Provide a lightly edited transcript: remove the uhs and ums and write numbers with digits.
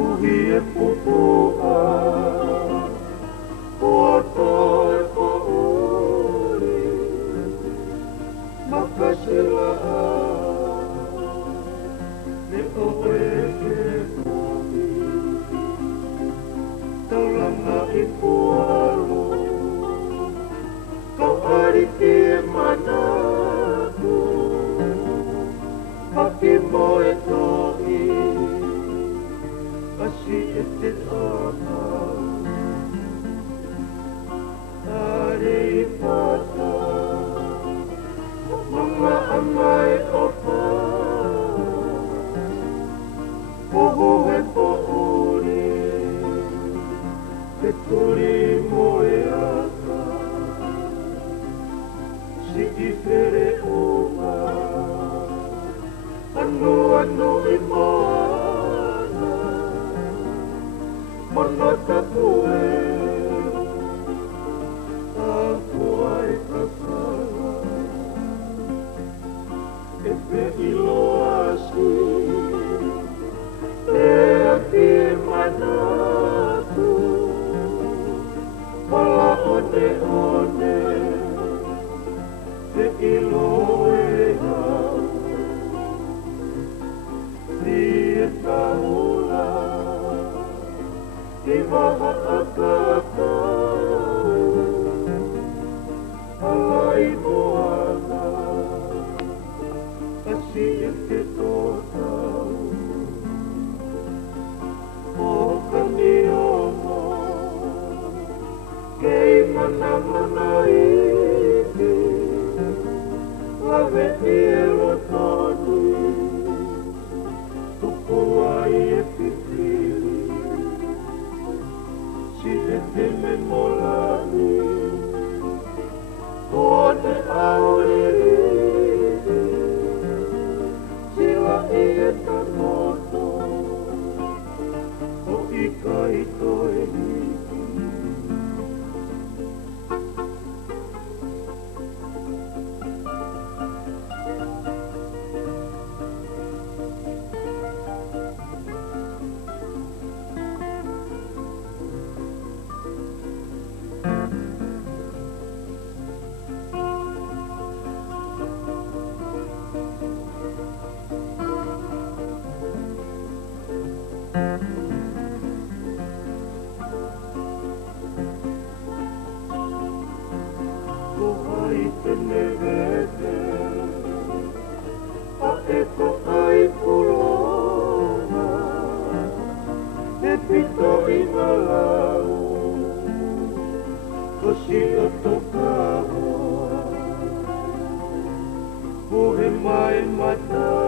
Puhi e pupua, ua toi pauri, makasila ne oe ke kuami, Talamahe'a pualu, kau ariki e manaku, haki mo e toi, asi e te ana, tare i pata, mga amai o pa, poho e pouri, te turi mo e aka, si i fere uma, anu i moana, mono tapue, aku ai kakala, e pe iloasi, e aki e manatu, pala one one, te ilo e hau, ni e kaula, i maha akaka, ala i moana, asi e te tōtau, o kani omo, kei mana mana iti, lawe i e rotoni, tupu ai e pipili, si e te me molani, o te auriri, sila i e takoto, o ika i toe hiki. Mai mata